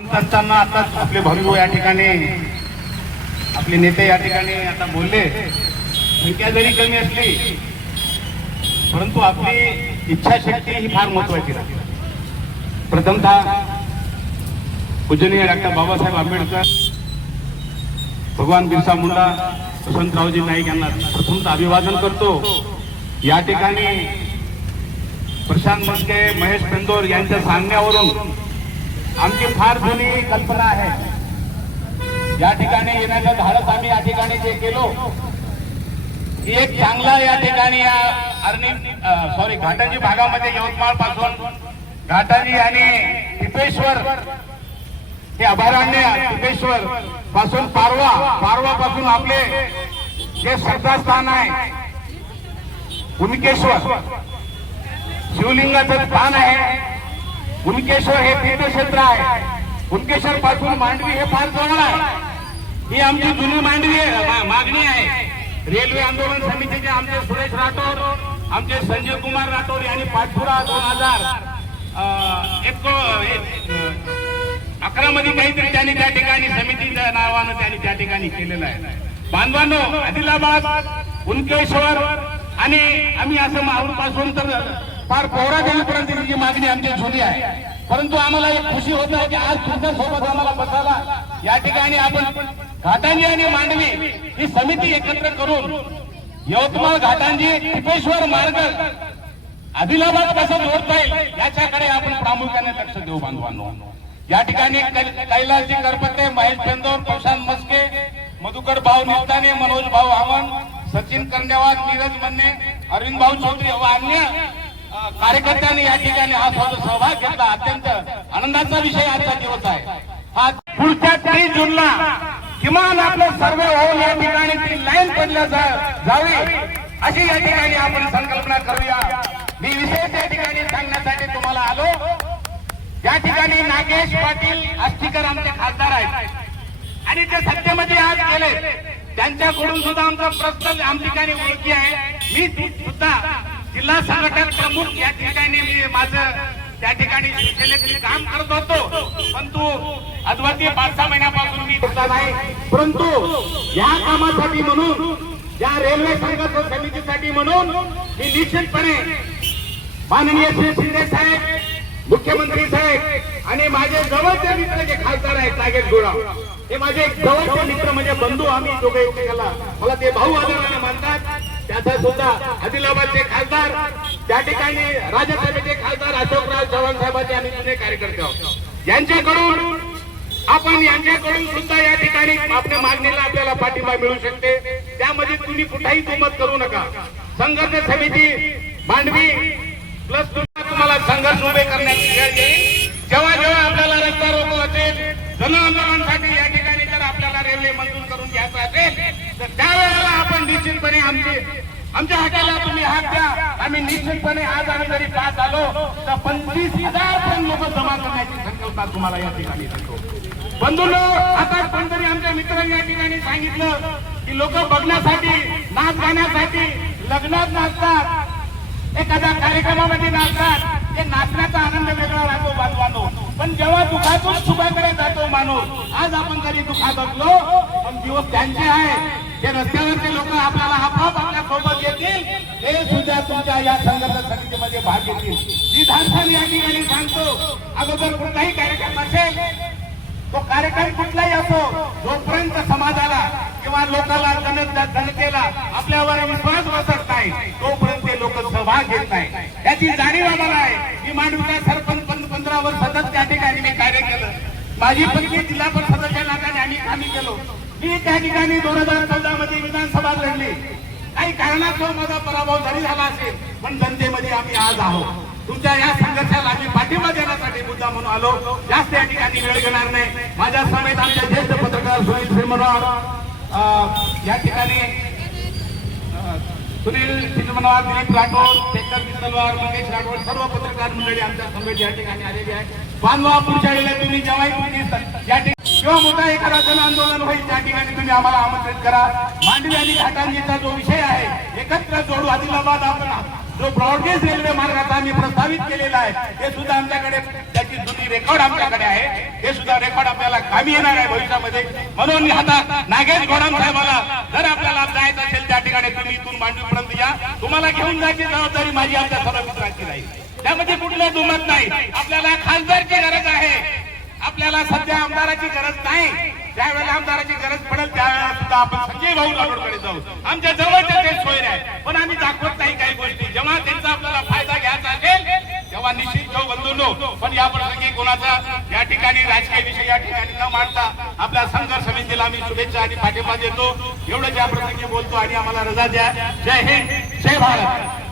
असताना आता आपले भाऊ या ठिकाणी आपले नेते या ठिकाणी आता बोलले, संख्या जरी कमी असली परंतु आपली इच्छाशक्ती ही फार महत्वाची राहते. प्रथमतः पूजनीय डॉक्टर बाबासाहेब आंबेडकर, भगवान बिरसा मुंडा, वसंतरावजी नाईक यांना प्रथमतः अभिवादन करतो. या ठिकाणी प्रशांत मस्के, महेश पेंदोर यांच्या सांगण्यावरून आमची फार जुनी कल्पना आहे. या ठिकाणी येण्याचं धाडस आम्ही या ठिकाणी जे केलो, एक चांगला या ठिकाणी घाटांजी भागामध्ये यवतमाळ पासून घाटांजी आणि टिपेश्वर हे अभयारण्य, टिपेश्वर पासून पारवा पासून आपले जे श्रद्धास्थान आहे कुणकेश्वर, शिवलिंगाचं स्थान आहे. कुणकेश्वर हे तीर्थक्षेत्र आहे. कुणकेश्वर पासून मांडवी हे फार जवळ आहे. ही आमची जुनी मागणी आहे. रेल्वे आंदोलन समितीचे आमचे सुरेश राठोड, आमचे संजय कुमार राठोड यांनी पाठपुरा 2011 मध्ये काहीतरी त्यांनी त्या ठिकाणी समितीच्या नावानं त्यांनी त्या ठिकाणी केलेलं आहे. बांधवांनो, आदिलाबाद, कुणकेश्वर आणि आम्ही असं माहूरपासून तर फार पोहरादेवीपर्यंत जी मागणी आमची जुनी आहे. परंतु आम्हाला एक खुशी होत आहे की आज तुमच्या सोबत आम्हाला बसायला या ठिकाणी आपण घाटांजी आणि मांडवी ही समिती एकत्र करून यवतमाळ घाटांजी टिपेश्वर मार्ग आदिलाबाद कसं जोडता येईल याच्याकडे आपण प्रामुख्याने लक्ष देऊ. बांधवांनो, या ठिकाणी कैलासजी करपते, महेश पेंदोर, प्रशांत मस्के, मधुकर भाऊ निस्ताने, मनोज भाऊ आमन, सचिन कर्णेवार, नीरज मन्ने, अरविंद भाऊ चौधरी व अन्य कार्यकर्त्यांनी या ठिकाणी हा सहभाग घेतला. अत्यंत आनंदाचा विषय आजचा दिवस आहे. हा पुढच्या 30 जूनला किमान आपलं सर्वे होऊन या ठिकाणी ती लाईन पडल्या जावी अशी या ठिकाणी आपण संकल्पना करूया. मी विशेष या ठिकाणी सांगण्यासाठी तुम्हाला आलो. या ठिकाणी नागेश पाटील आष्टीकर आमचे खासदार आहेत आणि ते सत्तेमध्ये आज गेले. त्यांच्याकडून सुद्धा आमचा प्रश्न आमच्या ठिकाणी ओळखी आहे. मी सुद्धा जिल्हा संघटक प्रमुख या ठिकाणी मी माझं त्या ठिकाणी शिवसेनेचे काम करत होतो. परंतु अद्वितीय 5-6 महिन्यापासून मी होता नाही. परंतु या कामासाठी म्हणून, या रेल्वे संघर्ष समितीसाठी म्हणून मी निश्चितपणे माननीय श्री शिंदे साहेब, मुख्यमंत्री साहेब आणि माझे जवळचे मित्र जे खासदार आहेत नागेश गोळाव, हे माझे जवळचे मित्र म्हणजे बंधू. आम्ही दोघे एकमेकाला, मला ते भाऊ आदराने मानतात. त्याचा सुद्धा आदिलाबादचे खासदार, त्या ठिकाणी राज्यसभेचे खासदार अशोकराव चव्हाण साहेबांचे आम्ही जुने कार्यकर्ते आहोत. यांच्याकडून सुद्धा या ठिकाणी आपल्या मागणीला आपल्याला पाठिंबा मिळू शकते. त्यामध्ये तुम्ही कुठेही दुमत करू नका. संघर्ष समिती मांडवी प्लस तुम्हाला संघर्ष उभे करण्याची वेळ येईल. जेव्हा जेव्हा आपल्याला रस्ता रोको असेल, जन आंदोलनासाठी या ठिकाणी जर आपल्याला रेल्वे मंजूर करून घ्यायचं असेल तर त्यावेळेला आपण निश्चितपणे आमच्या हाताला तुम्ही हात द्या. आम्ही निश्चितपणे आज आम्ही जरी पास आलो तर 25,000 पण लोक जमा करण्याची संकल्पना तुम्हाला या ठिकाणी सांगतो. बंधूंनो, आता कोणतरी आमच्या मित्रांनी या ठिकाणी सांगितलं की लोक बघण्यासाठी, नाच गाण्यासाठी लग्नात नाचतात, एखाद्या कार्यक्रमामध्ये नाचतात. ते नाचण्याचा आनंद वेगळा राहतो बांधवांनो. पण जेव्हा दुखातून सुखाकडे जातो माणूस, आज आपण जरी दुखात असलो पण दिवस त्यांचे आहे. ते रस्त्यावरचे लोक आपल्याला आपोआप आपल्या सोबत येतील, ते सुद्धा तुमच्या या संघर्ष समितीमध्ये भाग घेतील. मी धाडसाने या ठिकाणी सांगतो, अगोदर कुठलाही कार्यक्रम असेल, तो कार्यक्रम कुठलाही असो, जोपर्यंत समाजाला किंवा लोकांना, जनतेला आपल्यावर विश्वास बसत नाही तोपर्यंत ते लोक सहभाग घेत नाही. याची जाणीव आम्हाला आहे. मी मांडवीचा सरपंच 15 वर्ष सतत त्या ठिकाणी मी कार्य केलं. माझी पत्नी जिल्हा परिषदेच्या नात्याने आम्ही केलो. मी त्या ठिकाणी 2014 मध्ये विधानसभा लढली. काही कारणास्तव माझा पराभव जरी झाला असेल पण जनतेमध्ये आम्ही आज आहोत. तुमच्या या संघर्षाला आम्ही पाठिंबा देण्यासाठी मुद्दा म्हणून आलो. जास्त या ठिकाणी वेळ घेणार नाही. माझ्या समेत आमच्या ज्येष्ठ पत्रकार सुनील सिंगमनवार या ठिकाणी, सुनील सिंगमनवार, दिलीप राठोड, शेखर तलवार, मंगेश राठोड, सर्व पत्रकार मंडळी आमच्या समेत या ठिकाणी आलेली आहे. बांधवा, पुढच्या वेळेला तुम्ही जेव्हाही या ठिकाणी किंवा मोठा एखादा जन आंदोलन होईल त्या ठिकाणी तुम्ही आम्हाला आमंत्रित करा. मांडवी आणि घाटांजीचा जो विषय आहे एकत्र जोडू. आदिलाबाद आपण जो ब्रॉडगेज रेल्वे मार्गाचा आम्ही प्रस्तावित केलेला आहे ते सुद्धा आमच्याकडे त्याची वर्षाची रेकॉर्ड आमच्याकडे आहे, हे सुद्धा रेकॉर्ड आपल्याला कामी येणार आहे भविष्यामध्ये. म्हणून आता नागेश घोडाम साहेबाला जर आपल्याला जायचं असेल त्या ठिकाणी तुम्ही इथून मांडवीपर्यंत या, तुम्हाला घेऊन जायची जबाबदारी माझी आमच्या सर्व मित्रांची राहील, त्यामध्ये कुठलं दुमत नाही. आपल्याला खासदारची गरज आहे, आपल्याला सध्या आमदाराची गरज नाही. ज्यावेळेला आमदाराची गरज पडेल त्यावेळेला सुद्धा आपण संजय भाऊ लाडोडकडे जाऊ, आमच्या जवळच्या ते सोयरे आहे, पण आम्ही दाखवत नाही काही गोष्टी. जेव्हा त्यांचा आपल्याला फायदा घ्यायचा असेल तेव्हा निश्चित घेऊ बंधूंनो. पण या प्रसंगी कोणाचा या ठिकाणी राजकीय विषय या ठिकाणी न मांडता आपल्या संघर्ष समितीला आम्ही शुभेच्छा आणि पाठिंबा देतो. एवढंच या प्रसंगी बोलतो आणि आम्हाला रजा द्या. जय हिंद, जय भारत.